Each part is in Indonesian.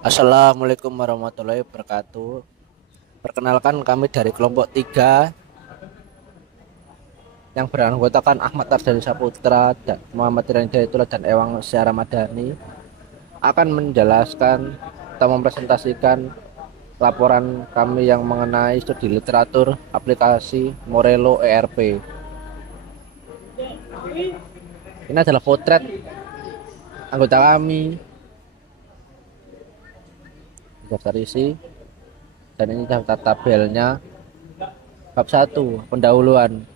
Assalamualaikum warahmatullahi wabarakatuh. Perkenalkan kami dari kelompok 3 yang beranggotakan Ahmad Ardani Saputra, Muhammad Irian Hidayatullah dan Ewang Syah Ramadhani akan menjelaskan atau mempresentasikan laporan kami yang mengenai studi literatur aplikasi Morelo ERP. Ini adalah potret anggota kami, daftar isi, dan ini daftar tabelnya. Bab 1, pendahuluan.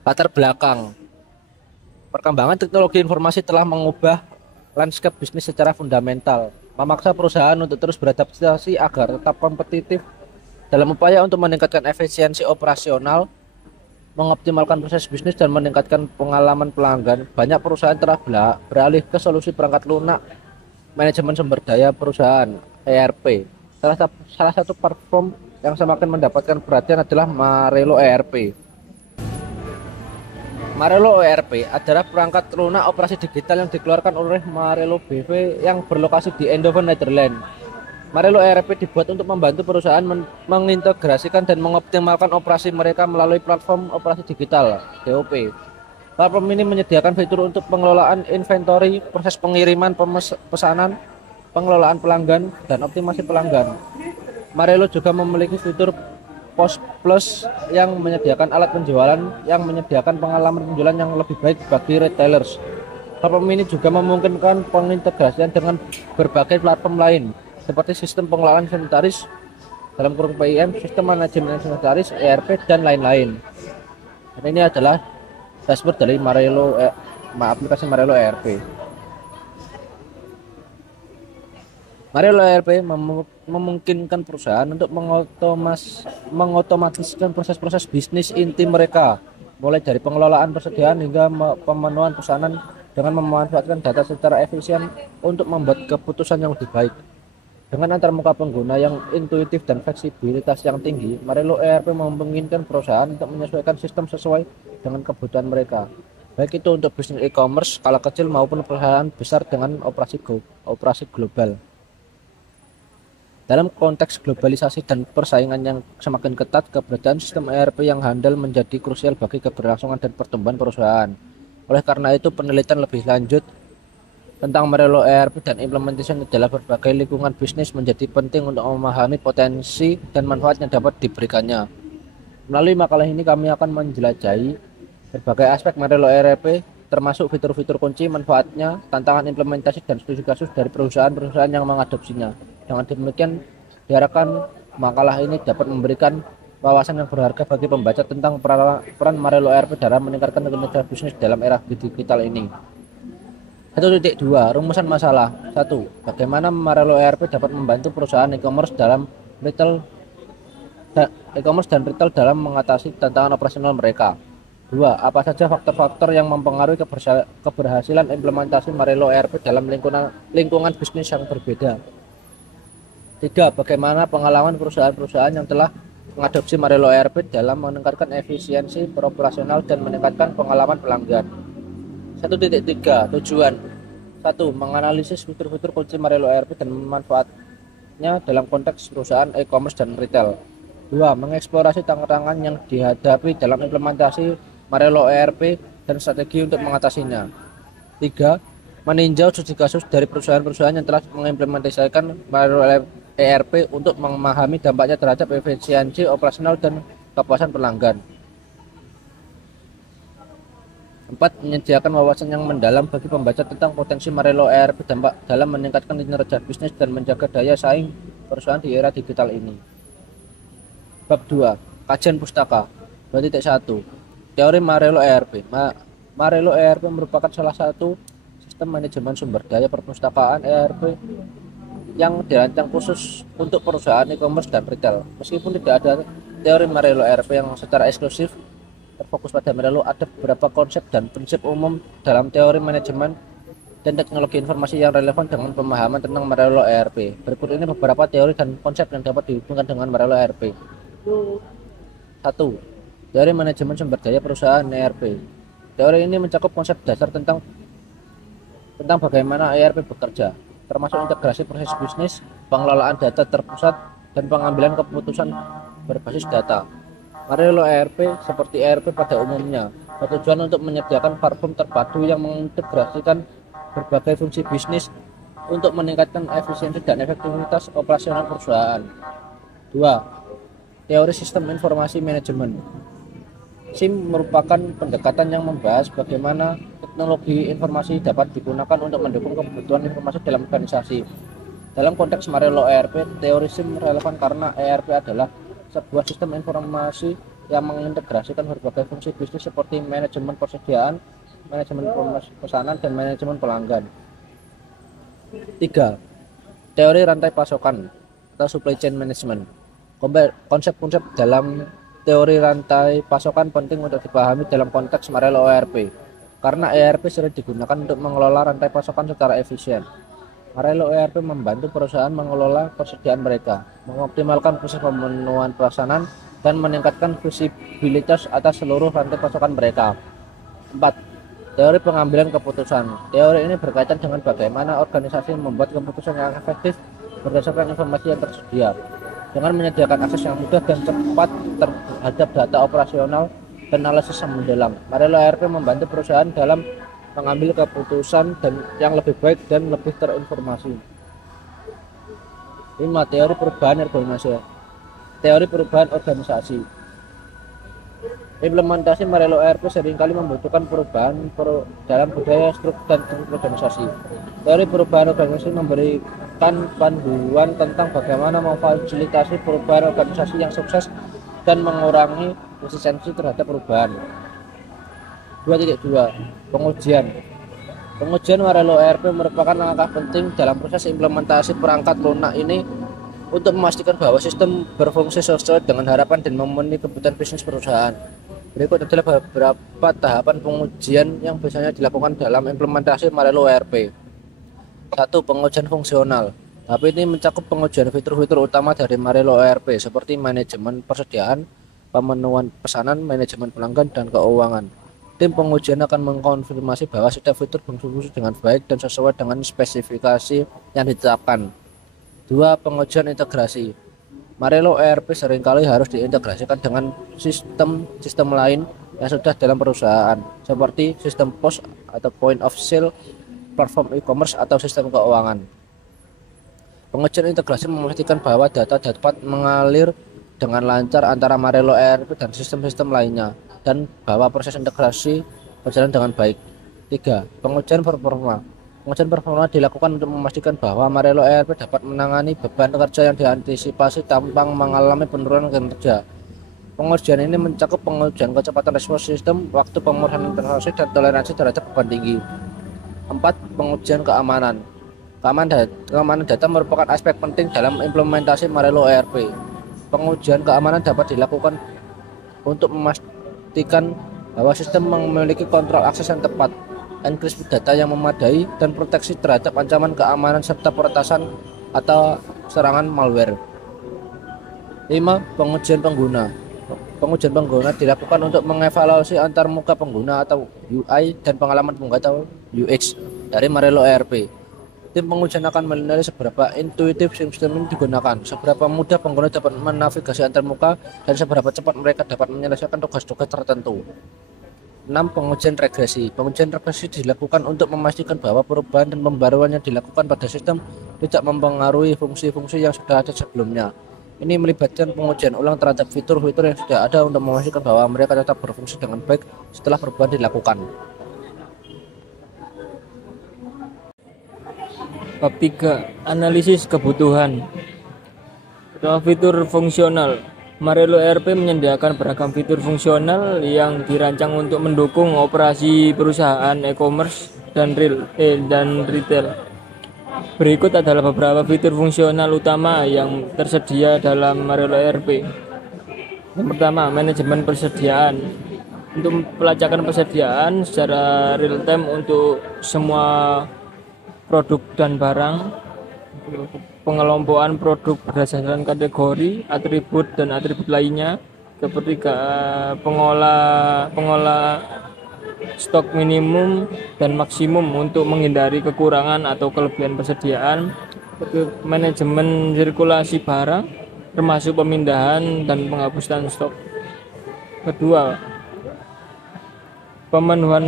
Latar belakang. Perkembangan teknologi informasi telah mengubah lanskap bisnis secara fundamental, memaksa perusahaan untuk terus beradaptasi agar tetap kompetitif dalam upaya untuk meningkatkan efisiensi operasional, mengoptimalkan proses bisnis dan meningkatkan pengalaman pelanggan. Banyak perusahaan telah beralih ke solusi perangkat lunak manajemen sumber daya perusahaan ERP. Salah satu platform yang semakin mendapatkan perhatian adalah Marelo ERP. Marelo ERP adalah perangkat lunak operasi digital yang dikeluarkan oleh Marelo BV yang berlokasi di Eindhoven, Netherlands. Marelo ERP dibuat untuk membantu perusahaan mengintegrasikan dan mengoptimalkan operasi mereka melalui platform operasi digital (DOP). Platform ini menyediakan fitur untuk pengelolaan inventory, proses pengiriman pesanan, pengelolaan pelanggan, dan optimasi pelanggan. Marelo juga memiliki fitur Post Plus yang menyediakan alat penjualan yang menyediakan pengalaman penjualan yang lebih baik bagi retailers. Platform ini juga memungkinkan pengintegrasian dengan berbagai platform lain seperti sistem pengelolaan inventaris dalam kurung PIM, sistem manajemen inventaris, ERP, dan lain-lain. Dan ini adalah dashboard dari aplikasi Marelo ERP. Marelo ERP memungkinkan perusahaan untuk mengotomatiskan proses-proses bisnis inti mereka, mulai dari pengelolaan persediaan hingga pemenuhan pesanan dengan memanfaatkan data secara efisien untuk membuat keputusan yang lebih baik. Dengan antarmuka pengguna yang intuitif dan fleksibilitas yang tinggi, Marelo ERP memungkinkan perusahaan untuk menyesuaikan sistem sesuai dengan kebutuhan mereka, baik itu untuk bisnis e-commerce skala kecil maupun perusahaan besar dengan operasi global. Dalam konteks globalisasi dan persaingan yang semakin ketat, keberadaan sistem ERP yang handal menjadi krusial bagi keberlangsungan dan pertumbuhan perusahaan. Oleh karena itu, penelitian lebih lanjut tentang Marelo ERP dan implementasi dalam berbagai lingkungan bisnis menjadi penting untuk memahami potensi dan manfaat yang dapat diberikannya. Melalui makalah ini kami akan menjelajahi berbagai aspek Marelo ERP, termasuk fitur-fitur kunci, manfaatnya, tantangan implementasi, dan studi kasus dari perusahaan-perusahaan yang mengadopsinya. Dengan demikian, diharapkan makalah ini dapat memberikan wawasan yang berharga bagi pembaca tentang peran Marelo ERP dalam meningkatkan kinerja bisnis dalam era digital ini. 1.2 Rumusan masalah. 1. Bagaimana Marelo ERP dapat membantu perusahaan e-commerce dan retail dalam mengatasi tantangan operasional mereka. 2. Apa saja faktor-faktor yang mempengaruhi keberhasilan implementasi Marelo ERP dalam lingkungan bisnis yang berbeda. 3. Bagaimana pengalaman perusahaan-perusahaan yang telah mengadopsi Marelo ERP dalam meningkatkan efisiensi operasional dan meningkatkan pengalaman pelanggan. 1.3 Tujuan. 1. Menganalisis fitur-fitur kunci Marelo ERP dan manfaatnya dalam konteks perusahaan e-commerce dan retail. 2. Mengeksplorasi tantangan yang dihadapi dalam implementasi Marelo ERP dan strategi untuk mengatasinya. 3. Meninjau studi kasus dari perusahaan-perusahaan yang telah mengimplementasikan Marelo ERP untuk memahami dampaknya terhadap efisiensi operasional dan kepuasan pelanggan. 4. Menyediakan wawasan yang mendalam bagi pembaca tentang potensi Marelo ERP dampak dalam meningkatkan kinerja bisnis dan menjaga daya saing perusahaan di era digital ini. Bab 2. Kajian pustaka. 2.1 Teori Marelo ERP. Marelo ERP merupakan salah satu sistem manajemen sumber daya perpustakaan ERP yang dirancang khusus untuk perusahaan e-commerce dan retail. Meskipun tidak ada teori Marelo ERP yang secara eksklusif terfokus pada Marelo, ada beberapa konsep dan prinsip umum dalam teori manajemen dan teknologi informasi yang relevan dengan pemahaman tentang Marelo ERP. Berikut ini beberapa teori dan konsep yang dapat dihubungkan dengan Marelo ERP. 1. Teori manajemen sumber daya perusahaan ERP. Teori ini mencakup konsep dasar tentang bagaimana ERP bekerja, termasuk integrasi proses bisnis, pengelolaan data terpusat, dan pengambilan keputusan berbasis data. Marelo ERP seperti ERP pada umumnya bertujuan untuk menyediakan platform terpadu yang mengintegrasikan berbagai fungsi bisnis untuk meningkatkan efisiensi dan efektivitas operasional perusahaan. 2. Teori sistem informasi manajemen. SIM merupakan pendekatan yang membahas bagaimana teknologi informasi dapat digunakan untuk mendukung kebutuhan informasi dalam organisasi. Dalam konteks Marelo ERP, teori SIM relevan karena ERP adalah sebuah sistem informasi yang mengintegrasikan berbagai fungsi bisnis seperti manajemen persediaan, manajemen pesanan, dan manajemen pelanggan. 3. Teori rantai pasokan atau supply chain management. Konsep-konsep dalam teori rantai pasokan penting untuk dipahami dalam konteks Marelo ERP karena ERP sering digunakan untuk mengelola rantai pasokan secara efisien. Marelo ERP membantu perusahaan mengelola persediaan mereka, mengoptimalkan proses pemenuhan pesanan, dan meningkatkan visibilitas atas seluruh rantai pasokan mereka. 4. Teori pengambilan keputusan. Teori ini berkaitan dengan bagaimana organisasi membuat keputusan yang efektif berdasarkan informasi yang tersedia. Dengan menyediakan akses yang mudah dan cepat terhadap data operasional dan analisis yang mendalam, Marelo ERP membantu perusahaan dalam mengambil keputusan yang lebih baik dan lebih terinformasi. 5. Teori perubahan organisasi. Teori perubahan organisasi. Implementasi Marelo ERP seringkali membutuhkan perubahan dalam budaya, struktur, dan organisasi. Teori perubahan organisasi memberikan panduan tentang bagaimana memfasilitasi perubahan organisasi yang sukses dan mengurangi resistensi terhadap perubahan. 2.2. Pengujian. Pengujian Marelo ERP merupakan langkah penting dalam proses implementasi perangkat lunak ini untuk memastikan bahwa sistem berfungsi sesuai dengan harapan dan memenuhi kebutuhan bisnis perusahaan. Berikut adalah beberapa tahapan pengujian yang biasanya dilakukan dalam implementasi Marelo ERP. 1. Pengujian fungsional. Tahap ini mencakup pengujian fitur-fitur utama dari Marelo ERP seperti manajemen persediaan, pemenuhan pesanan, manajemen pelanggan, dan keuangan. Tim pengujian akan mengkonfirmasi bahwa setiap fitur berfungsi dengan baik dan sesuai dengan spesifikasi yang ditetapkan. 2. Pengujian integrasi. Marelo ERP seringkali harus diintegrasikan dengan sistem lain yang sudah dalam perusahaan, seperti sistem POS atau point of sale, platform e-commerce, atau sistem keuangan. Pengujian integrasi memastikan bahwa data dapat mengalir dengan lancar antara Marelo ERP dan sistem-sistem lainnya, dan bahwa proses integrasi berjalan dengan baik. 3. Pengujian performa. Pengujian performa dilakukan untuk memastikan bahwa Marelo ERP dapat menangani beban kerja yang diantisipasi tanpa mengalami penurunan kinerja. Pengujian ini mencakup pengujian kecepatan respons sistem, waktu pemulihan interaksi, dan toleransi terhadap beban tinggi. 4. Pengujian keamanan. Keamanan data merupakan aspek penting dalam implementasi Marelo ERP. Pengujian keamanan dapat dilakukan untuk memastikan bahwa sistem memiliki kontrol akses yang tepat, enkripsi data yang memadai, dan proteksi terhadap ancaman keamanan serta peretasan atau serangan malware. 5. Pengujian pengguna. Pengujian pengguna dilakukan untuk mengevaluasi antarmuka pengguna atau UI dan pengalaman pengguna atau UX dari Marelo ERP. Tim pengujian akan menilai seberapa intuitif sistem ini digunakan, seberapa mudah pengguna dapat menavigasi antarmuka, dan seberapa cepat mereka dapat menyelesaikan tugas-tugas tertentu. 6. Pengujian regresi. Pengujian regresi dilakukan untuk memastikan bahwa perubahan dan pembaruan yang dilakukan pada sistem tidak mempengaruhi fungsi-fungsi yang sudah ada sebelumnya. Ini melibatkan pengujian ulang terhadap fitur-fitur yang sudah ada untuk memastikan bahwa mereka tetap berfungsi dengan baik setelah perubahan dilakukan. Bab 3. Analisis kebutuhan. Fitur fungsional. Marelo ERP menyediakan beragam fitur fungsional yang dirancang untuk mendukung operasi perusahaan e-commerce dan retail. Berikut adalah beberapa fitur fungsional utama yang tersedia dalam Marelo ERP. Yang pertama, manajemen persediaan. Untuk pelacakan persediaan secara real time untuk semua produk dan barang, pengelompokan produk berdasarkan kategori, atribut, dan atribut lainnya, seperti stok minimum dan maksimum untuk menghindari kekurangan atau kelebihan persediaan, manajemen sirkulasi barang termasuk pemindahan dan penghapusan stok. Kedua, pemenuhan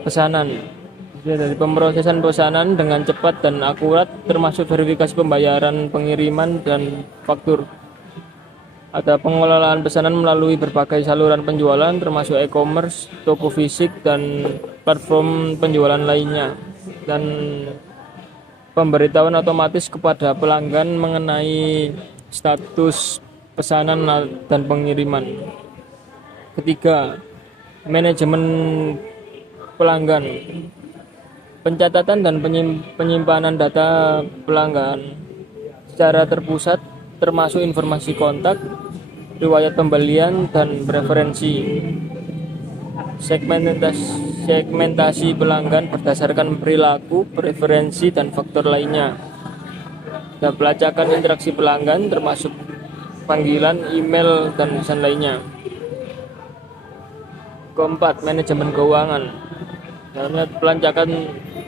pesanan. Dari pemrosesan pesanan dengan cepat dan akurat termasuk verifikasi pembayaran, pengiriman dan faktur. Ada pengelolaan pesanan melalui berbagai saluran penjualan termasuk e-commerce, toko fisik dan platform penjualan lainnya, dan pemberitahuan otomatis kepada pelanggan mengenai status pesanan dan pengiriman. Ketiga, manajemen pelanggan. Pencatatan dan penyimpanan data pelanggan secara terpusat termasuk informasi kontak, riwayat pembelian dan preferensi. Segmentasi pelanggan berdasarkan perilaku, preferensi dan faktor lainnya. Dan pelacakan interaksi pelanggan termasuk panggilan, email dan pesan lainnya. Keempat, manajemen keuangan. Dalam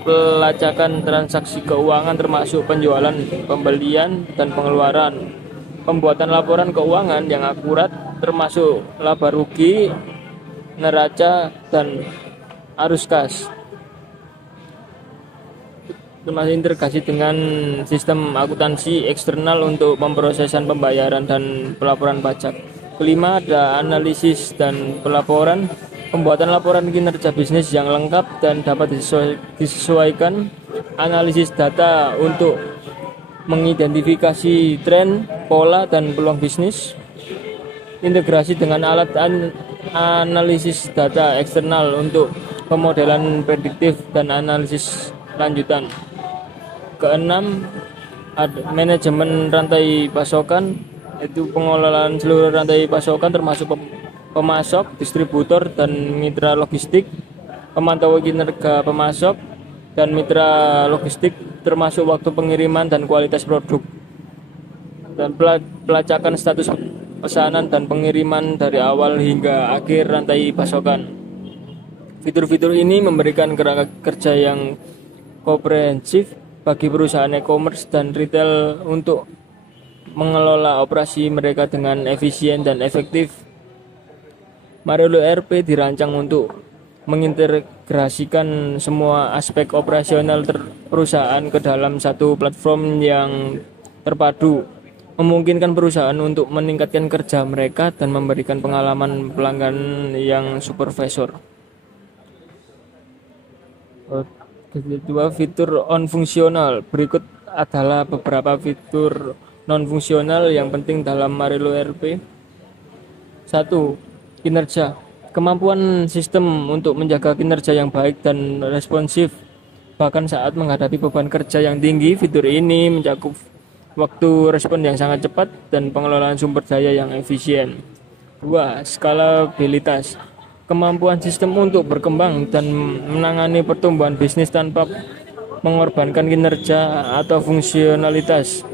pelacakan transaksi keuangan termasuk penjualan, pembelian, dan pengeluaran. Pembuatan laporan keuangan yang akurat termasuk laba rugi, neraca, dan arus kas. Termasuk integrasi dengan sistem akuntansi eksternal untuk pemrosesan pembayaran dan pelaporan pajak. Kelima, ada analisis dan pelaporan. Pembuatan laporan kinerja bisnis yang lengkap dan dapat disesuaikan. Analisis data untuk mengidentifikasi tren, pola, dan peluang bisnis. Integrasi dengan alat analisis data eksternal untuk pemodelan prediktif dan analisis lanjutan. Keenam, ada manajemen rantai pasokan, yaitu pengelolaan seluruh rantai pasokan termasuk pemasok, distributor, dan mitra logistik. Pemantauan kinerja pemasok dan mitra logistik termasuk waktu pengiriman dan kualitas produk. Dan pelacakan status pesanan dan pengiriman dari awal hingga akhir rantai pasokan. Fitur-fitur ini memberikan kerangka kerja yang komprehensif bagi perusahaan e-commerce dan retail untuk mengelola operasi mereka dengan efisien dan efektif. Marelo ERP dirancang untuk mengintegrasikan semua aspek operasional perusahaan ke dalam satu platform yang terpadu, memungkinkan perusahaan untuk meningkatkan kerja mereka dan memberikan pengalaman pelanggan yang supervisor. Kedua, fitur non-fungsional. Berikut adalah beberapa fitur non-fungsional yang penting dalam Marelo ERP. 1. Kinerja. Kemampuan sistem untuk menjaga kinerja yang baik dan responsif bahkan saat menghadapi beban kerja yang tinggi. Fitur ini mencakup waktu respon yang sangat cepat dan pengelolaan sumber daya yang efisien. 2. Skalabilitas. Kemampuan sistem untuk berkembang dan menangani pertumbuhan bisnis tanpa mengorbankan kinerja atau fungsionalitas.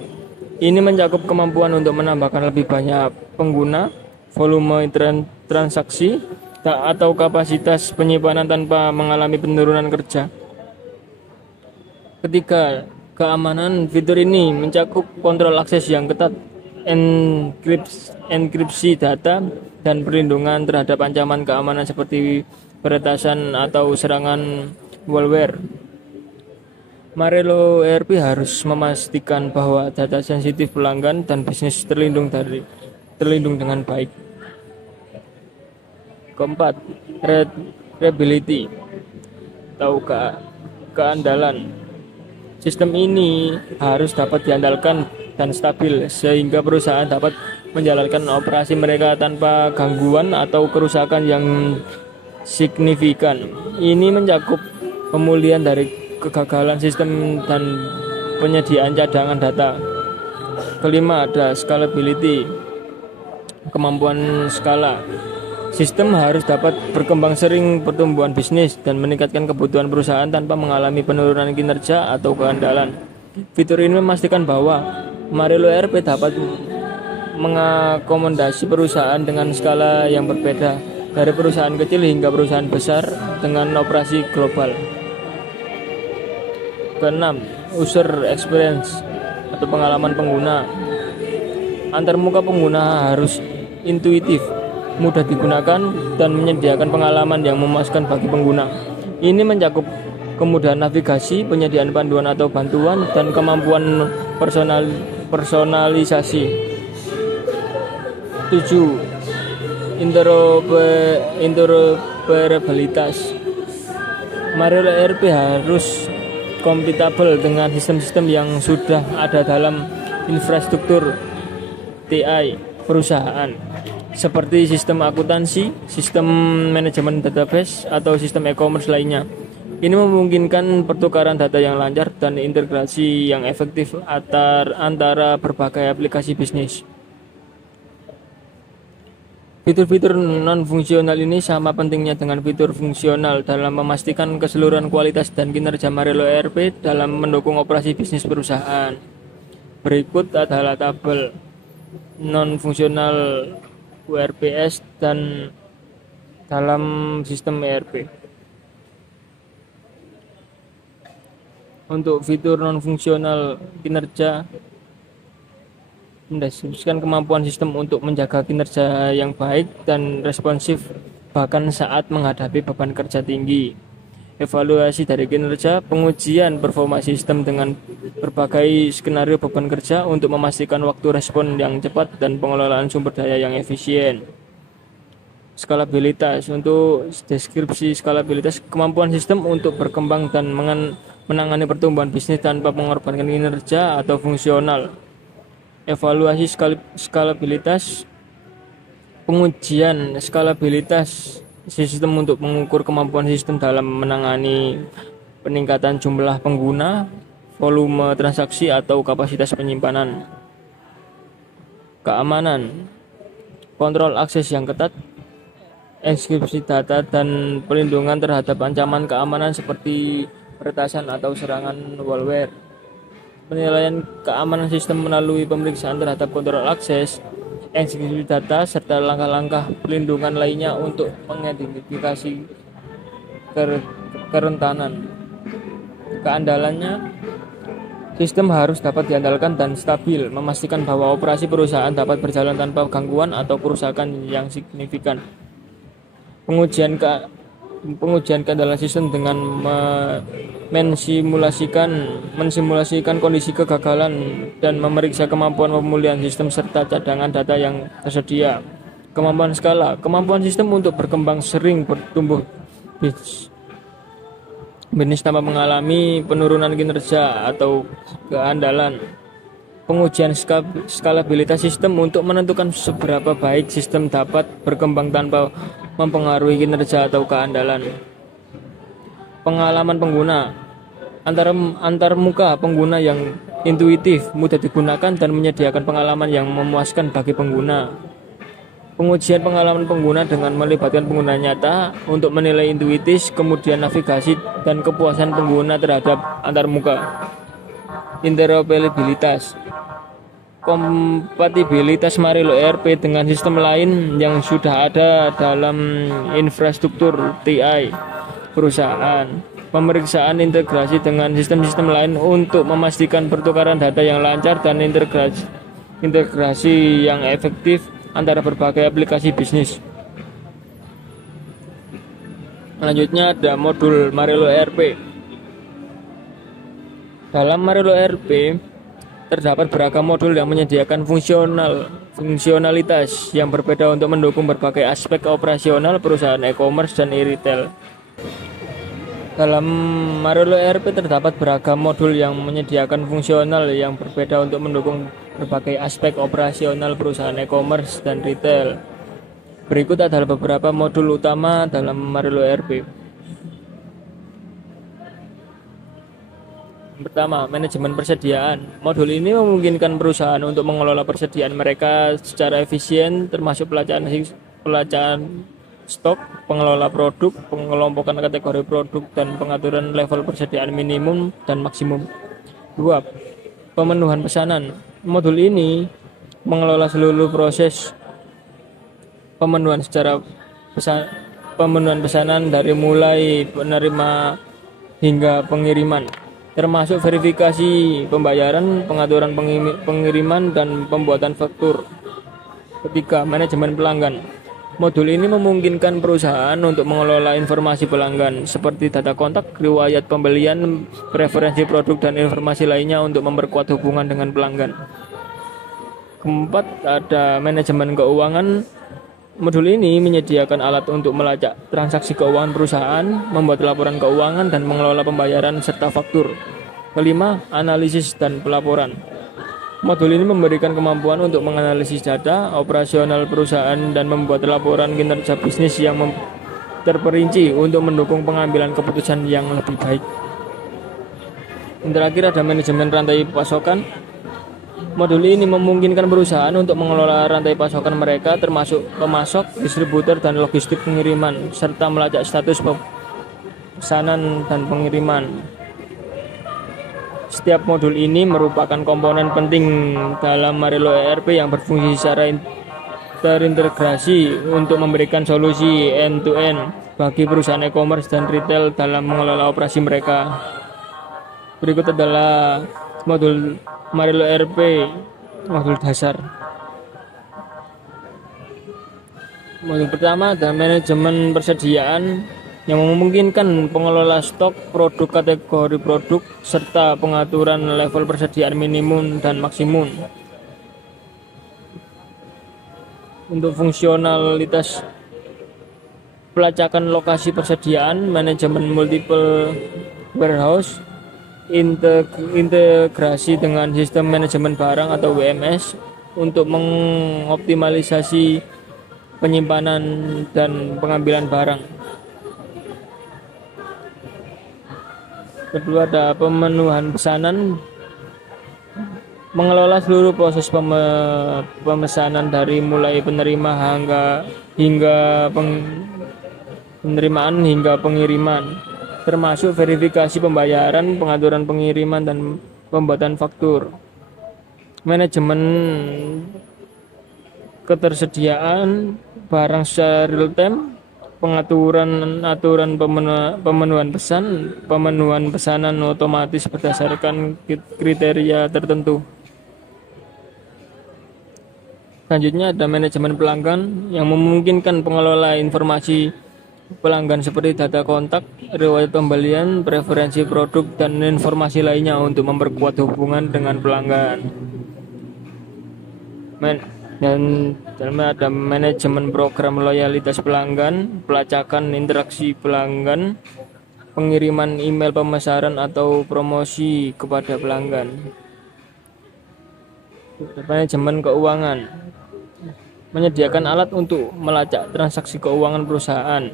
Ini mencakup kemampuan untuk menambahkan lebih banyak pengguna, volume transaksi, atau kapasitas penyimpanan tanpa mengalami penurunan kerja. Ketiga, keamanan. Fitur ini mencakup kontrol akses yang ketat, enkripsi data, dan perlindungan terhadap ancaman keamanan seperti peretasan atau serangan malware. Marelo ERP harus memastikan bahwa data sensitif pelanggan dan bisnis terlindung dengan baik. Keempat, reliability atau keandalan. Sistem ini harus dapat diandalkan dan stabil sehingga perusahaan dapat menjalankan operasi mereka tanpa gangguan atau kerusakan yang signifikan. Ini mencakup pemulihan dari kegagalan sistem dan penyediaan cadangan data. Kelima, ada scalability, kemampuan skala. Sistem harus dapat berkembang sering pertumbuhan bisnis dan meningkatkan kebutuhan perusahaan tanpa mengalami penurunan kinerja atau keandalan. Fitur ini memastikan bahwa Marelo ERP dapat mengakomodasi perusahaan dengan skala yang berbeda dari perusahaan kecil hingga perusahaan besar dengan operasi global. Keenam, user experience atau pengalaman pengguna. Antarmuka pengguna harus intuitif, mudah digunakan, dan menyediakan pengalaman yang memuaskan bagi pengguna. Ini mencakup kemudahan navigasi, penyediaan panduan atau bantuan, dan kemampuan personalisasi. 7. Interoperabilitas. Marelo ERP harus kompatibel dengan sistem-sistem yang sudah ada dalam infrastruktur TI perusahaan, seperti sistem akuntansi, sistem manajemen database, atau sistem e-commerce lainnya. Ini memungkinkan pertukaran data yang lancar dan integrasi yang efektif antara berbagai aplikasi bisnis. Fitur-fitur non-fungsional ini sama pentingnya dengan fitur fungsional dalam memastikan keseluruhan kualitas dan kinerja Marelo ERP dalam mendukung operasi bisnis perusahaan. Berikut adalah tabel non-fungsional URPS dan dalam sistem ERP. Untuk fitur non-fungsional kinerja, mendeskripsikan kemampuan sistem untuk menjaga kinerja yang baik dan responsif bahkan saat menghadapi beban kerja tinggi. Evaluasi dari kinerja, pengujian performa sistem dengan berbagai skenario beban kerja untuk memastikan waktu respon yang cepat dan pengelolaan sumber daya yang efisien. Skalabilitas. Untuk deskripsi skalabilitas, kemampuan sistem untuk berkembang dan menangani pertumbuhan bisnis tanpa mengorbankan kinerja atau fungsional. Evaluasi skalabilitas, pengujian skalabilitas sistem untuk mengukur kemampuan sistem dalam menangani peningkatan jumlah pengguna, volume transaksi, atau kapasitas penyimpanan. Keamanan, kontrol akses yang ketat, enkripsi data, dan perlindungan terhadap ancaman keamanan seperti peretasan atau serangan malware. Penilaian keamanan sistem melalui pemeriksaan terhadap kontrol akses, enkripsi data, serta langkah-langkah perlindungan lainnya untuk mengidentifikasi kerentanan. Keandalannya, sistem harus dapat diandalkan dan stabil, memastikan bahwa operasi perusahaan dapat berjalan tanpa gangguan atau kerusakan yang signifikan. Pengujian keandalan sistem dengan mensimulasikan kondisi kegagalan dan memeriksa kemampuan pemulihan sistem serta cadangan data yang tersedia. Kemampuan skala, kemampuan sistem untuk berkembang sering bertumbuh bisnis tanpa mengalami penurunan kinerja atau keandalan. Pengujian skalabilitas sistem untuk menentukan seberapa baik sistem dapat berkembang tanpa mempengaruhi kinerja atau keandalan. Pengalaman pengguna, antarmuka pengguna yang intuitif, mudah digunakan, dan menyediakan pengalaman yang memuaskan bagi pengguna. Pengujian pengalaman pengguna dengan melibatkan pengguna nyata untuk menilai intuitif, kemudian navigasi, dan kepuasan pengguna terhadap antarmuka. Interoperabilitas, kompatibilitas Marelo ERP dengan sistem lain yang sudah ada dalam infrastruktur TI perusahaan. Pemeriksaan integrasi dengan sistem-sistem lain untuk memastikan pertukaran data yang lancar dan integrasi yang efektif antara berbagai aplikasi bisnis. Selanjutnya ada modul Marelo ERP. Dalam Marelo ERP terdapat beragam modul yang menyediakan fungsionalitas yang berbeda untuk mendukung berbagai aspek operasional perusahaan e-commerce dan e-retail. Dalam Marelo ERP terdapat beragam modul yang menyediakan fungsional yang berbeda untuk mendukung berbagai aspek operasional perusahaan e-commerce dan retail. Berikut adalah beberapa modul utama dalam Marelo ERP. Pertama, manajemen persediaan. Modul ini memungkinkan perusahaan untuk mengelola persediaan mereka secara efisien, termasuk pelacakan stok, pengelola produk, pengelompokan kategori produk, dan pengaturan level persediaan minimum dan maksimum. 2. Pemenuhan pesanan. Modul ini mengelola seluruh proses pemenuhan secara pemenuhan pesanan dari mulai penerima hingga pengiriman, termasuk verifikasi pembayaran, pengaturan pengiriman, dan pembuatan faktur. Ketiga, manajemen pelanggan. Modul ini memungkinkan perusahaan untuk mengelola informasi pelanggan seperti data kontak, riwayat pembelian, preferensi produk, dan informasi lainnya untuk memperkuat hubungan dengan pelanggan. Keempat, ada manajemen keuangan. Modul ini menyediakan alat untuk melacak transaksi keuangan perusahaan, membuat laporan keuangan, dan mengelola pembayaran serta faktur. Kelima, analisis dan pelaporan. Modul ini memberikan kemampuan untuk menganalisis data operasional perusahaan dan membuat laporan kinerja bisnis yang terperinci untuk mendukung pengambilan keputusan yang lebih baik. Yang terakhir ada manajemen rantai pasokan. Modul ini memungkinkan perusahaan untuk mengelola rantai pasokan mereka termasuk pemasok, distributor, dan logistik pengiriman serta melacak status pesanan dan pengiriman. Setiap modul ini merupakan komponen penting dalam Marelo ERP yang berfungsi secara terintegrasi untuk memberikan solusi end-to-end bagi perusahaan e-commerce dan retail dalam mengelola operasi mereka. Berikut adalah modul Marelo ERP, modul dasar. Modul pertama adalah manajemen persediaan, yang memungkinkan pengelola stok produk, kategori produk, serta pengaturan level persediaan minimum dan maksimum. Untuk fungsionalitas pelacakan lokasi persediaan, manajemen multiple warehouse, integrasi dengan sistem manajemen barang atau WMS untuk mengoptimalisasi penyimpanan dan pengambilan barang. Kedua ada pemenuhan pesanan, mengelola seluruh proses pemesanan dari mulai penerima hingga penerimaan hingga pengiriman, termasuk verifikasi pembayaran, pengaturan pengiriman, dan pembuatan faktur. Manajemen ketersediaan barang secara real time, pengaturan pemenuhan pesanan otomatis berdasarkan kriteria tertentu. Selanjutnya ada manajemen pelanggan, yang memungkinkan pengelola informasi pelanggan seperti data kontak, riwayat pembelian, preferensi produk, dan informasi lainnya untuk memperkuat hubungan dengan pelanggan. Dan ada manajemen program loyalitas pelanggan, pelacakan interaksi pelanggan, pengiriman email pemesanan atau promosi kepada pelanggan. Manajemen keuangan, menyediakan alat untuk melacak transaksi keuangan perusahaan,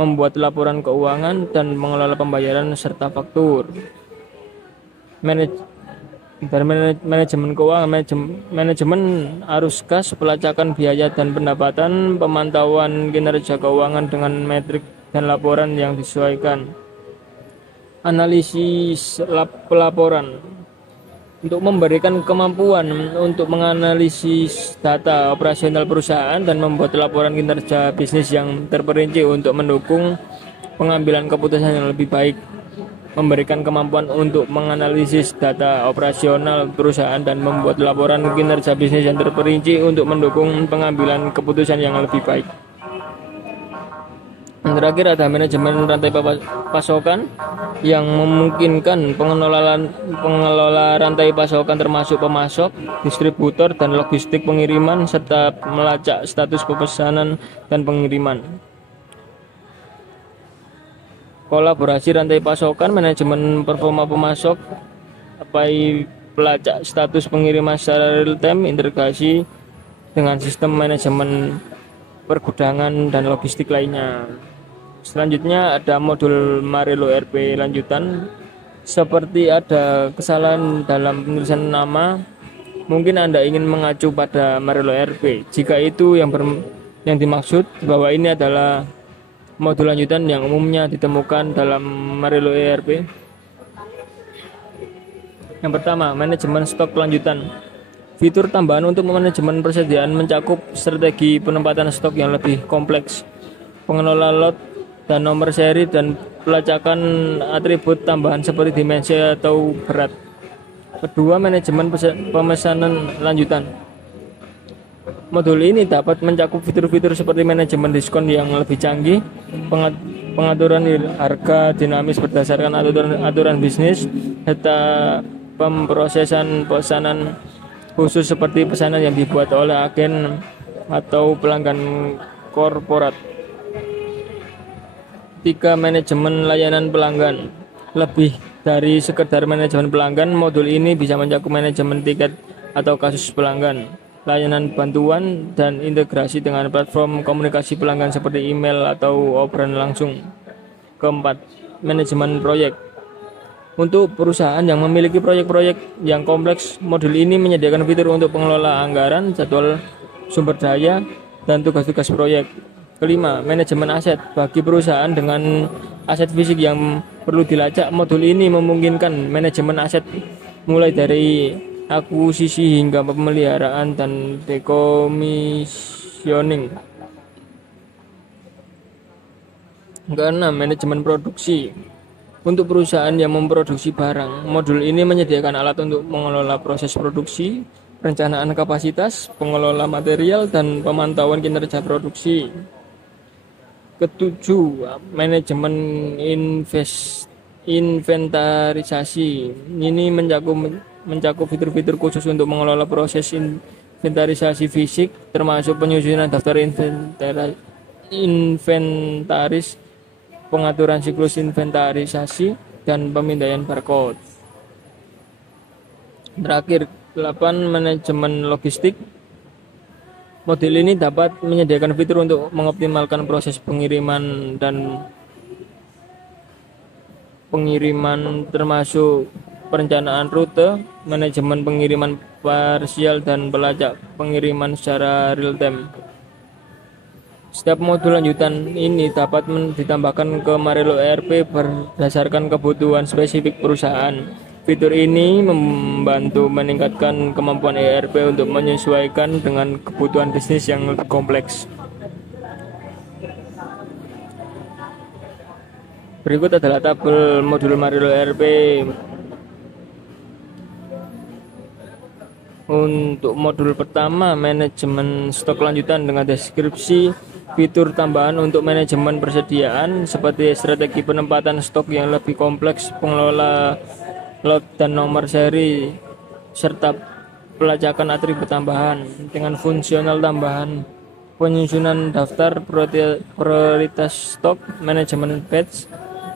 membuat laporan keuangan, dan mengelola pembayaran serta faktur. Manajemen keuangan, manajemen arus kas, pelacakan biaya dan pendapatan, pemantauan kinerja keuangan dengan metrik dan laporan yang disesuaikan. Analisis pelaporan, untuk memberikan kemampuan untuk menganalisis data operasional perusahaan dan membuat laporan kinerja bisnis yang terperinci untuk mendukung pengambilan keputusan yang lebih baik. Memberikan kemampuan untuk menganalisis data operasional perusahaan dan membuat laporan kinerja bisnis yang terperinci untuk mendukung pengambilan keputusan yang lebih baik. Yang terakhir ada manajemen rantai pasokan, yang memungkinkan pengelola rantai pasokan termasuk pemasok, distributor, dan logistik pengiriman serta melacak status pemesanan dan pengiriman. Kolaborasi rantai pasokan, manajemen performa pemasok, pelacak status pengiriman secara real time, integrasi dengan sistem manajemen pergudangan dan logistik lainnya. Selanjutnya ada modul Marelo ERP lanjutan. Seperti ada kesalahan dalam penulisan nama, mungkin Anda ingin mengacu pada Marelo ERP. Jika itu yang dimaksud, bahwa ini adalah modul lanjutan yang umumnya ditemukan dalam Marelo ERP. Yang pertama, manajemen stok lanjutan. Fitur tambahan untuk manajemen persediaan mencakup strategi penempatan stok yang lebih kompleks. pengelola lot dan nomor seri, dan pelacakan atribut tambahan seperti dimensi atau berat. Kedua, manajemen pemesanan lanjutan. Modul ini dapat mencakup fitur-fitur seperti manajemen diskon yang lebih canggih, pengaturan harga dinamis berdasarkan aturan bisnis, serta pemrosesan pesanan khusus seperti pesanan yang dibuat oleh agen atau pelanggan korporat. 3. Manajemen layanan pelanggan. Lebih dari sekedar manajemen pelanggan, modul ini bisa mencakup manajemen tiket atau kasus pelanggan, layanan bantuan, dan integrasi dengan platform komunikasi pelanggan seperti email atau obrolan langsung. Keempat, manajemen proyek. Untuk perusahaan yang memiliki proyek-proyek yang kompleks, modul ini menyediakan fitur untuk pengelola anggaran, jadwal sumber daya, dan tugas-tugas proyek. Kelima, manajemen aset. Bagi perusahaan dengan aset fisik yang perlu dilacak, modul ini memungkinkan manajemen aset mulai dari akuisisi hingga pemeliharaan dan dekomisioning. Keenam, manajemen produksi. Untuk perusahaan yang memproduksi barang, modul ini menyediakan alat untuk mengelola proses produksi, perencanaan kapasitas, pengelola material, dan pemantauan kinerja produksi. Ketujuh, manajemen inventarisasi. Ini mencakup fitur-fitur khusus untuk mengelola proses inventarisasi fisik, termasuk penyusunan daftar inventaris, pengaturan siklus inventarisasi, dan pemindaian barcode. Terakhir, 8. Manajemen logistik. Modul ini dapat menyediakan fitur untuk mengoptimalkan proses pengiriman termasuk perencanaan rute, manajemen pengiriman parsial, dan pelacak pengiriman secara real time. Setiap modul lanjutan ini dapat ditambahkan ke Marelo ERP berdasarkan kebutuhan spesifik perusahaan. Fitur ini membantu meningkatkan kemampuan ERP untuk menyesuaikan dengan kebutuhan bisnis yang lebih kompleks. Berikut adalah tabel modul Marelo ERP. Untuk modul pertama, manajemen stok lanjutan dengan deskripsi fitur tambahan untuk manajemen persediaan seperti strategi penempatan stok yang lebih kompleks, pengelola lot dan nomor seri, serta pelacakan atribut tambahan dengan fungsional tambahan, penyusunan daftar prioritas stok, manajemen batch,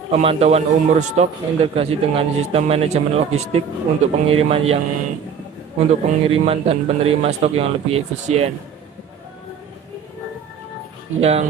pemantauan umur stok, integrasi dengan sistem manajemen logistik untuk pengiriman dan penerima stok yang lebih efisien. Yang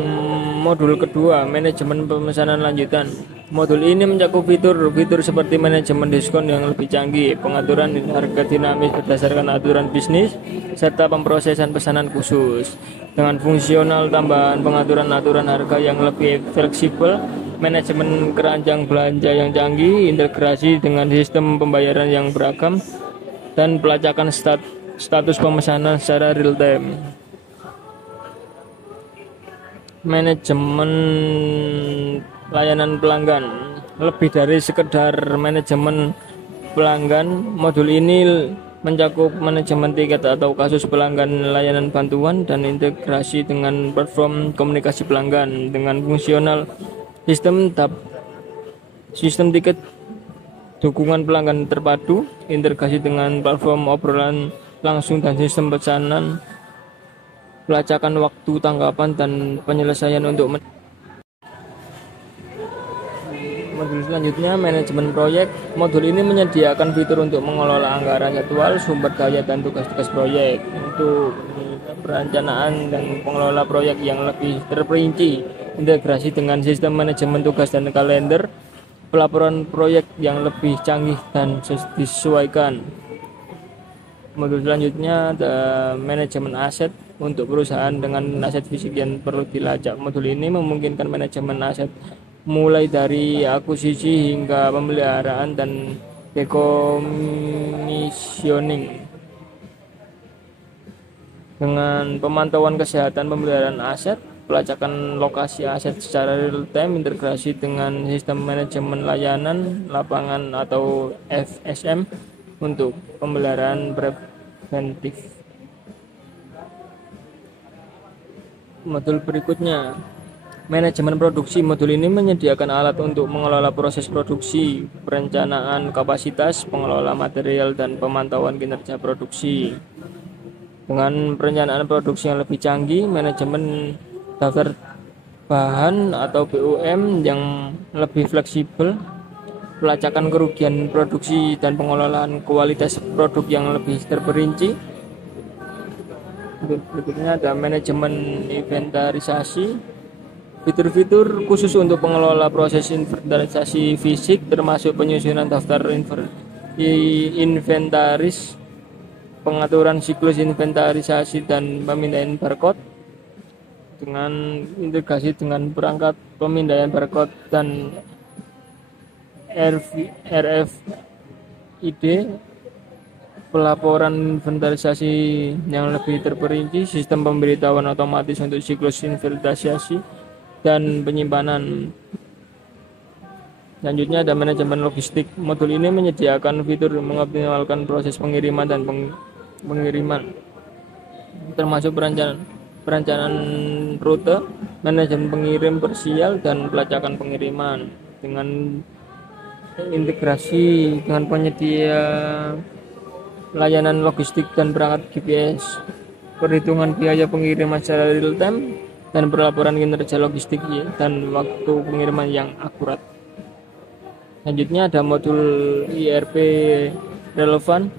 modul kedua, manajemen pemesanan lanjutan. Modul ini mencakup fitur-fitur seperti manajemen diskon yang lebih canggih, pengaturan harga dinamis berdasarkan aturan bisnis, serta pemrosesan pesanan khusus. Dengan fungsional tambahan pengaturan aturan harga yang lebih fleksibel, manajemen keranjang belanja yang canggih, integrasi dengan sistem pembayaran yang beragam, dan pelacakan status pemesanan secara real time. Manajemen layanan pelanggan. Lebih dari sekedar manajemen pelanggan, modul ini mencakup manajemen tiket atau kasus pelanggan, layanan bantuan, dan integrasi dengan platform komunikasi pelanggan dengan fungsional sistem tiket, dukungan pelanggan terpadu, integrasi dengan platform obrolan langsung, dan sistem pesanan, pelacakan waktu tanggapan, dan penyelesaian untuk modul selanjutnya, manajemen proyek. Modul ini menyediakan fitur untuk mengelola anggaran, jadwal, sumber daya, dan tugas-tugas proyek. Untuk perencanaan dan pengelola proyek yang lebih terperinci, integrasi dengan sistem manajemen tugas dan kalender, pelaporan proyek yang lebih canggih dan disesuaikan. Modul selanjutnya ada manajemen aset. Untuk perusahaan dengan aset fisik yang perlu dilacak, modul ini memungkinkan manajemen aset mulai dari akuisisi hingga pemeliharaan dan dekomisioning. Dengan pemantauan kesehatan pemeliharaan aset, pelacakan lokasi aset secara real time, integrasi dengan sistem manajemen layanan lapangan atau FSM untuk pemeliharaan preventif. Modul berikutnya, manajemen produksi. Modul ini menyediakan alat untuk mengelola proses produksi, perencanaan kapasitas, pengelola material, dan pemantauan kinerja produksi. Dengan perencanaan produksi yang lebih canggih, manajemen daftar bahan atau BUM yang lebih fleksibel, pelacakan kerugian produksi, dan pengelolaan kualitas produk yang lebih terperinci. Berikutnya ada manajemen inventarisasi. Fitur-fitur khusus untuk pengelola proses inventarisasi fisik termasuk penyusunan daftar inventaris, pengaturan siklus inventarisasi, dan pemindaian barcode. Dengan integrasi dengan perangkat pemindaian barcode dan RFID, pelaporan inventarisasi yang lebih terperinci, sistem pemberitahuan otomatis untuk siklus inventarisasi dan penyimpanan. Selanjutnya ada manajemen logistik. Modul ini menyediakan fitur mengoptimalkan proses pengiriman dan pengiriman, termasuk perencanaan rute, manajemen pengirim parsial, dan pelacakan pengiriman. Dengan integrasi dengan penyedia layanan logistik dan perangkat GPS, perhitungan biaya pengiriman secara real time, dan pelaporan kinerja logistik dan waktu pengiriman yang akurat. Selanjutnya ada modul IRP relevan.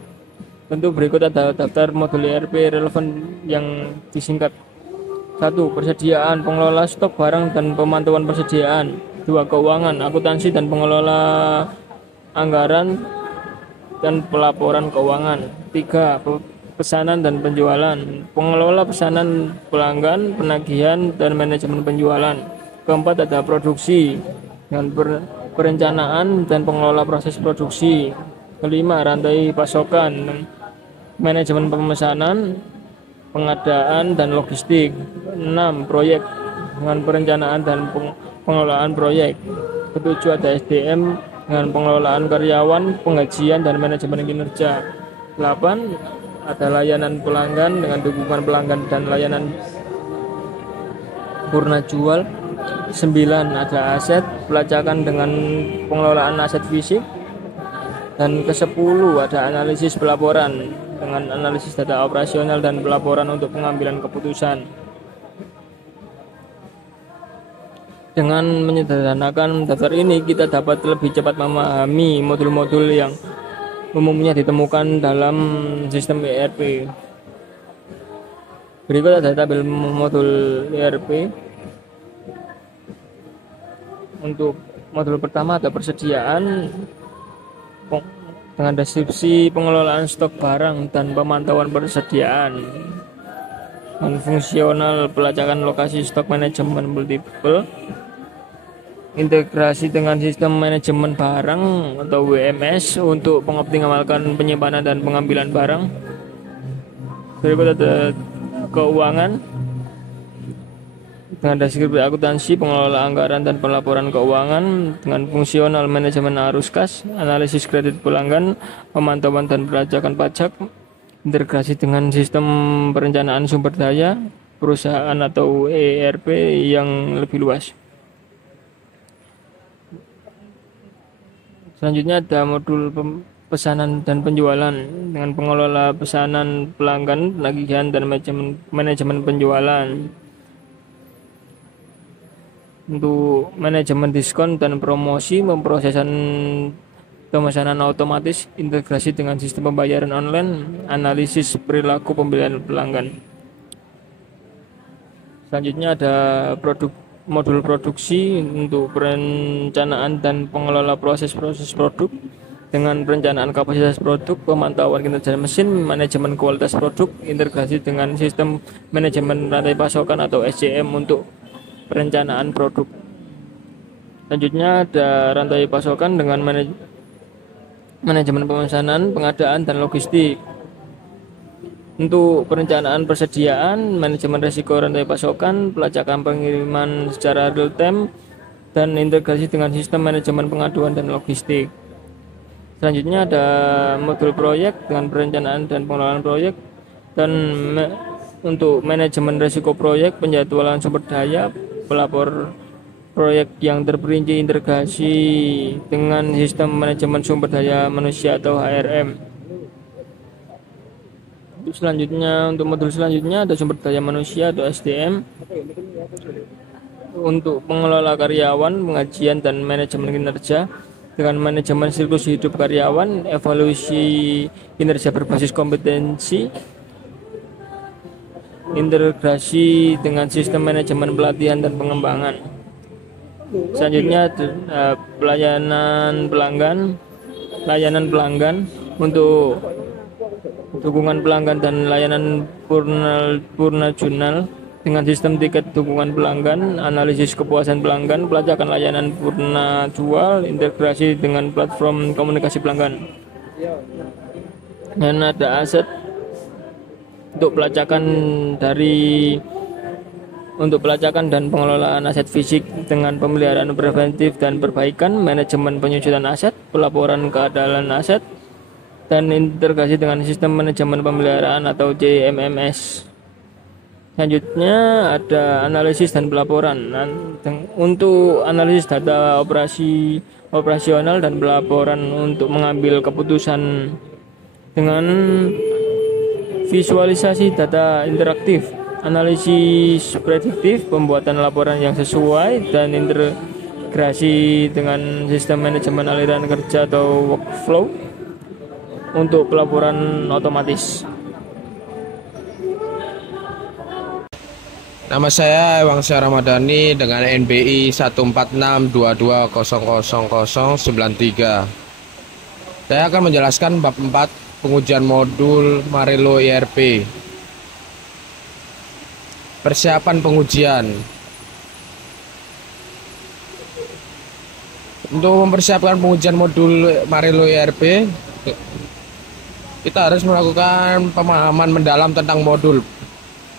Tentu berikut ada daftar modul IRP relevan yang disingkat. 1. Persediaan, pengelola stok barang dan pemantauan persediaan. 2. Keuangan, akuntansi dan pengelola anggaran dan pelaporan keuangan. 3. Pesanan dan penjualan, pengelola pesanan pelanggan, penagihan, dan manajemen penjualan. 4. Ada produksi dengan perencanaan dan pengelola proses produksi. 5. Rantai pasokan, manajemen pemesanan, pengadaan, dan logistik. 6. Proyek dengan perencanaan dan pengelolaan proyek. 7. Ada SDM dengan pengelolaan karyawan, penggajian, dan manajemen kinerja. 8. Ada layanan pelanggan dengan dukungan pelanggan dan layanan purna jual. 9. Ada aset, pelacakan dengan pengelolaan aset fisik. Dan ke-10 ada analisis pelaporan dengan analisis data operasional dan pelaporan untuk pengambilan keputusan. Dengan menyederhanakan daftar ini, kita dapat lebih cepat memahami modul-modul yang umumnya ditemukan dalam sistem ERP. Berikut ada tabel modul ERP. Untuk modul pertama ada persediaan dengan deskripsi pengelolaan stok barang dan pemantauan persediaan. Dan fungsional, pelacakan lokasi stok, manajemen multiple, integrasi dengan sistem manajemen barang atau WMS untuk mengoptimalkan penyimpanan dan pengambilan barang. Berikut ada keuangan dengan deskripsi akuntansi, pengelola anggaran, dan pelaporan keuangan. Dengan fungsional, manajemen arus kas, analisis kredit pelanggan, pemantauan dan pelacakan pajak. Integrasi dengan sistem perencanaan sumber daya perusahaan atau ERP yang lebih luas. Selanjutnya ada modul pesanan dan penjualan dengan pengelola pesanan pelanggan, penagihan, dan manajemen penjualan. Untuk manajemen diskon dan promosi, pemesanan otomatis, integrasi dengan sistem pembayaran online, analisis perilaku pembelian pelanggan. Selanjutnya ada modul produksi untuk perencanaan dan pengelola proses produk dengan perencanaan kapasitas produk, pemantauan kinerja mesin, manajemen kualitas produk, integrasi dengan sistem manajemen rantai pasokan atau SCM untuk perencanaan produk. Selanjutnya ada rantai pasokan dengan manajemen pemesanan, pengadaan, dan logistik. Untuk perencanaan persediaan, manajemen risiko rantai pasokan, pelacakan pengiriman secara real time, dan integrasi dengan sistem manajemen pengaduan dan logistik. Selanjutnya ada modul proyek dengan perencanaan dan pengelolaan proyek, dan untuk manajemen risiko proyek, penjadwalan sumber daya, pelapor proyek yang terperinci, integrasi dengan sistem manajemen sumber daya manusia atau HRM. Untuk modul selanjutnya ada sumber daya manusia atau SDM. Untuk pengelola karyawan, pengajian dan manajemen kinerja dengan manajemen siklus hidup karyawan, evaluasi kinerja berbasis kompetensi, integrasi dengan sistem manajemen pelatihan dan pengembangan. Selanjutnya pelayanan pelanggan untuk dukungan pelanggan dan layanan purna jurnal dengan sistem tiket dukungan pelanggan, analisis kepuasan pelanggan, pelacakan layanan purna jual, integrasi dengan platform komunikasi pelanggan. Dan ada aset untuk pelacakan dan pengelolaan aset fisik dengan pemeliharaan preventif dan perbaikan, manajemen penyusunan aset, pelaporan keadaan aset, dan integrasi dengan sistem manajemen pemeliharaan atau CMMS. Selanjutnya ada analisis dan pelaporan. Untuk analisis data operasional dan pelaporan untuk mengambil keputusan dengan visualisasi data interaktif, analisis prediktif, pembuatan laporan yang sesuai, dan integrasi dengan sistem manajemen aliran kerja atau workflow untuk pelaporan otomatis. Nama saya Ewang Syah Ramadhani dengan NBI 14622000093. Saya akan menjelaskan bab 4 pengujian modul Marelo ERP. Persiapan pengujian. Untuk mempersiapkan pengujian modul Marelo ERP, kita harus melakukan pemahaman mendalam tentang modul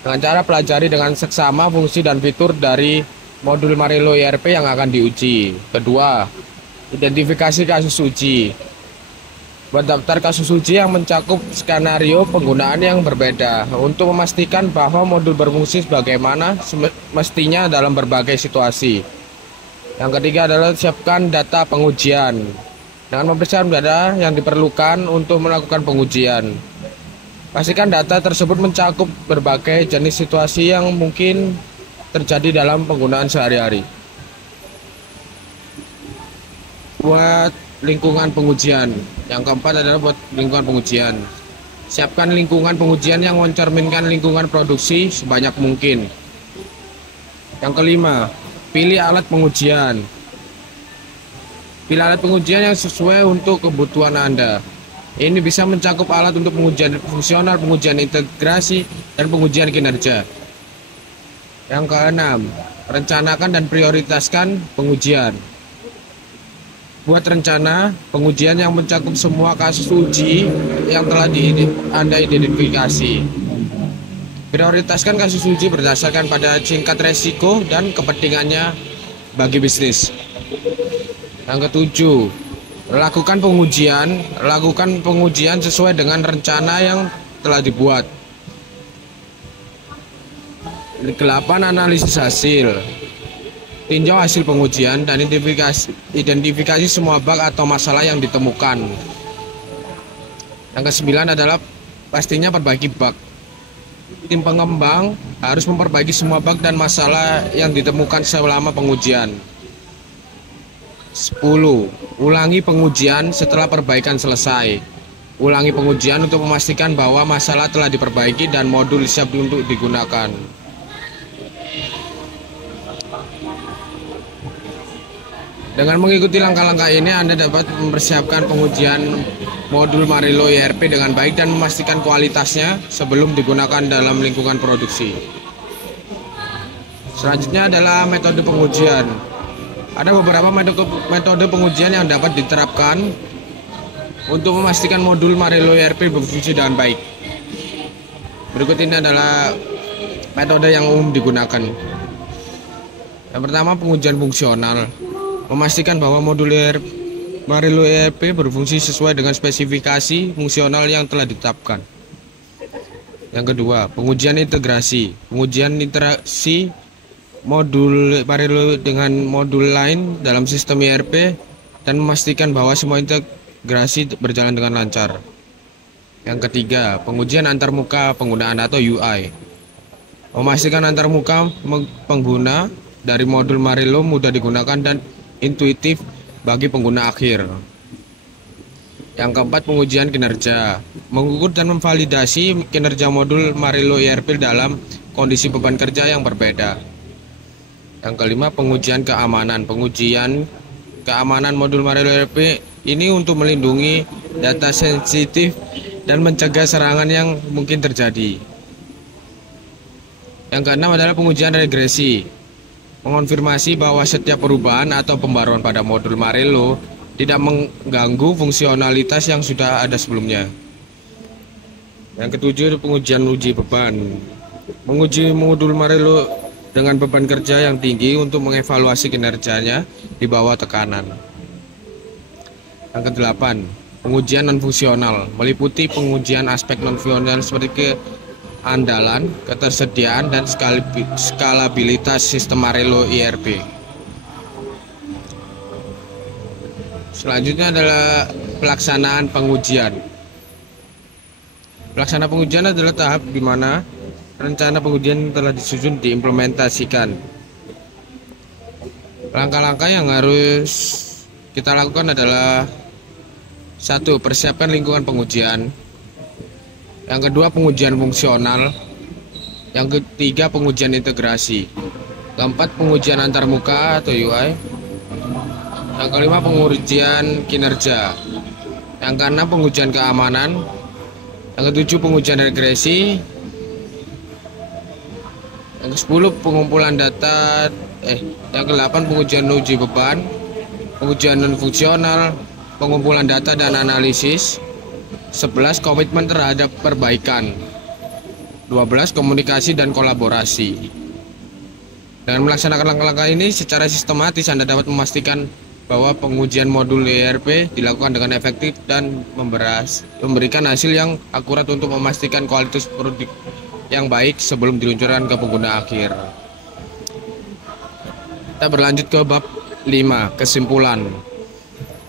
dengan cara pelajari dengan seksama fungsi dan fitur dari modul Marelo ERP yang akan diuji. Kedua, identifikasi kasus uji. Buat daftar kasus uji yang mencakup skenario penggunaan yang berbeda untuk memastikan bahwa modul berfungsi sebagaimana semestinya dalam berbagai situasi. Yang ketiga adalah siapkan data pengujian dengan mempersiapkan data yang diperlukan untuk melakukan pengujian. Pastikan data tersebut mencakup berbagai jenis situasi yang mungkin terjadi dalam penggunaan sehari-hari. Buat lingkungan pengujian. Yang keempat adalah buat lingkungan pengujian. Siapkan lingkungan pengujian yang mencerminkan lingkungan produksi sebanyak mungkin. Yang kelima, pilih alat pengujian. Pilih alat pengujian yang sesuai untuk kebutuhan Anda. Ini bisa mencakup alat untuk pengujian fungsional, pengujian integrasi, dan pengujian kinerja. Yang keenam, rencanakan dan prioritaskan pengujian. Buat rencana pengujian yang mencakup semua kasus uji yang telah Anda identifikasi. Prioritaskan kasus uji berdasarkan pada tingkat resiko dan kepentingannya bagi bisnis. Yang ketujuh, lakukan pengujian sesuai dengan rencana yang telah dibuat. 8. Analisis hasil. Tinjau hasil pengujian dan identifikasi semua bug atau masalah yang ditemukan. Yang ke-9 adalah pastinya perbaiki bug. Tim pengembang harus memperbaiki semua bug dan masalah yang ditemukan selama pengujian. 10. Ulangi pengujian setelah perbaikan selesai. Ulangi pengujian untuk memastikan bahwa masalah telah diperbaiki dan modul siap untuk digunakan. Dengan mengikuti langkah-langkah ini, Anda dapat mempersiapkan pengujian modul Marelo ERP dengan baik dan memastikan kualitasnya sebelum digunakan dalam lingkungan produksi. Selanjutnya adalah metode pengujian. Ada beberapa metode pengujian yang dapat diterapkan untuk memastikan modul Marelo ERP berfungsi dengan baik. Berikut ini adalah metode yang umum digunakan. Yang pertama, pengujian fungsional. Memastikan bahwa modul Marelo ERP berfungsi sesuai dengan spesifikasi fungsional yang telah ditetapkan. Yang kedua, pengujian integrasi. Pengujian interaksi modul Marelo dengan modul lain dalam sistem ERP dan memastikan bahwa semua integrasi berjalan dengan lancar. Yang ketiga, pengujian antarmuka penggunaan atau UI. Memastikan antarmuka pengguna dari modul Marelo mudah digunakan dan intuitif bagi pengguna akhir. Yang keempat, pengujian kinerja. Mengukur dan memvalidasi kinerja modul Marelo ERP dalam kondisi beban kerja yang berbeda. Yang kelima, pengujian keamanan. Pengujian keamanan modul Marelo ERP ini untuk melindungi data sensitif dan mencegah serangan yang mungkin terjadi. Yang keenam adalah pengujian regresi. Mengonfirmasi bahwa setiap perubahan atau pembaruan pada modul Marelo tidak mengganggu fungsionalitas yang sudah ada sebelumnya. Yang ketujuh, pengujian uji beban. Menguji modul Marelo dengan beban kerja yang tinggi untuk mengevaluasi kinerjanya di bawah tekanan. Yang kedelapan, pengujian non-fungsional. Meliputi pengujian aspek non-fungsional seperti keandalan, ketersediaan, dan skalabilitas sistem Marelo ERP. Selanjutnya adalah pelaksanaan pengujian. Pelaksanaan pengujian adalah tahap di mana rencana pengujian telah disusun diimplementasikan. Langkah-langkah yang harus kita lakukan adalah: 1. Persiapkan lingkungan pengujian. Yang kedua, pengujian fungsional. Yang ketiga, pengujian integrasi. Keempat, pengujian antarmuka atau UI. Yang kelima, pengujian kinerja. Yang keenam, pengujian keamanan. Yang ketujuh, pengujian regresi. Yang ke-10, pengumpulan data. Yang ke-8, pengujian uji beban. Pengujian non-fungsional, pengumpulan data dan analisis. 11, komitmen terhadap perbaikan. 12, komunikasi dan kolaborasi. Dengan melaksanakan langkah-langkah ini secara sistematis, Anda dapat memastikan bahwa pengujian modul ERP dilakukan dengan efektif dan memberikan hasil yang akurat untuk memastikan kualitas produk yang baik sebelum diluncurkan ke pengguna akhir. Kita berlanjut ke bab 5, kesimpulan.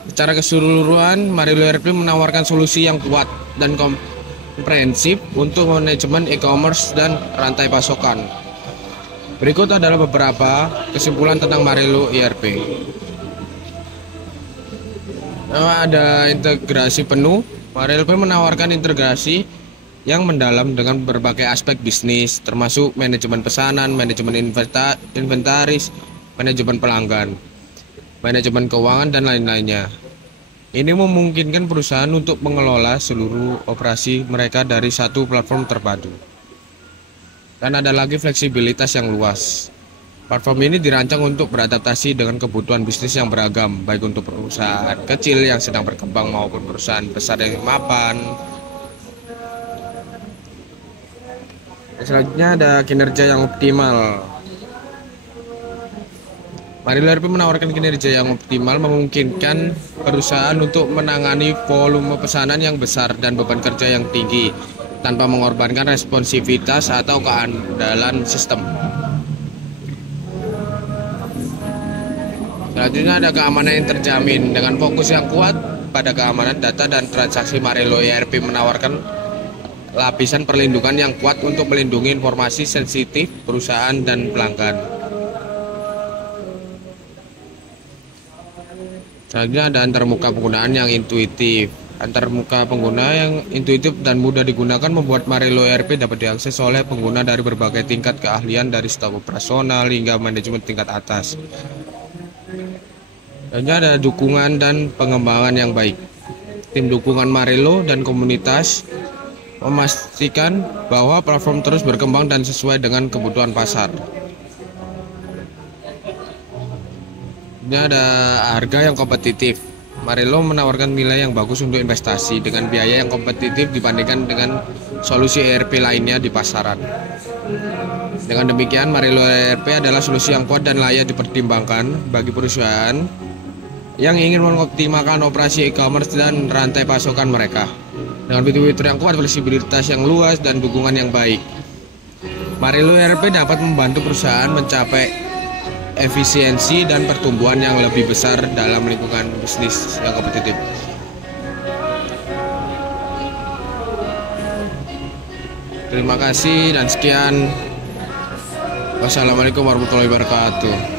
Secara keseluruhan, Marelo ERP menawarkan solusi yang kuat dan komprehensif untuk manajemen e-commerce dan rantai pasokan. Berikut adalah beberapa kesimpulan tentang Marelo ERP. Ada integrasi penuh. Marelo ERP menawarkan integrasi yang mendalam dengan berbagai aspek bisnis, termasuk manajemen pesanan, manajemen inventaris, manajemen pelanggan, manajemen keuangan, dan lain-lainnya. Ini memungkinkan perusahaan untuk mengelola seluruh operasi mereka dari satu platform terpadu. Dan ada lagi fleksibilitas yang luas. Platform ini dirancang untuk beradaptasi dengan kebutuhan bisnis yang beragam, baik untuk perusahaan kecil yang sedang berkembang maupun perusahaan besar yang mapan. Selanjutnya ada kinerja yang optimal. Marelo ERP menawarkan kinerja yang optimal, memungkinkan perusahaan untuk menangani volume pesanan yang besar dan beban kerja yang tinggi tanpa mengorbankan responsivitas atau keandalan sistem. Selanjutnya ada keamanan yang terjamin. Dengan fokus yang kuat pada keamanan data dan transaksi, Marelo ERP menawarkan lapisan perlindungan yang kuat untuk melindungi informasi sensitif perusahaan dan pelanggan. Selanjutnya ada antarmuka penggunaan yang intuitif. Antarmuka pengguna yang intuitif dan mudah digunakan membuat Marelo ERP dapat diakses oleh pengguna dari berbagai tingkat keahlian, dari staf operasional hingga manajemen tingkat atas. Selanjutnya ada dukungan dan pengembangan yang baik. Tim dukungan Marelo dan komunitas memastikan bahwa platform terus berkembang dan sesuai dengan kebutuhan pasar. Ini ada harga yang kompetitif. Marelo menawarkan nilai yang bagus untuk investasi dengan biaya yang kompetitif dibandingkan dengan solusi ERP lainnya di pasaran. Dengan demikian, Marelo ERP adalah solusi yang kuat dan layak dipertimbangkan bagi perusahaan yang ingin mengoptimalkan operasi e-commerce dan rantai pasokan mereka. Dengan fitur-fitur yang kuat, fleksibilitas yang luas, dan dukungan yang baik, Marelo ERP dapat membantu perusahaan mencapai efisiensi dan pertumbuhan yang lebih besar dalam lingkungan bisnis yang kompetitif. Terima kasih dan sekian. Wassalamualaikum warahmatullahi wabarakatuh.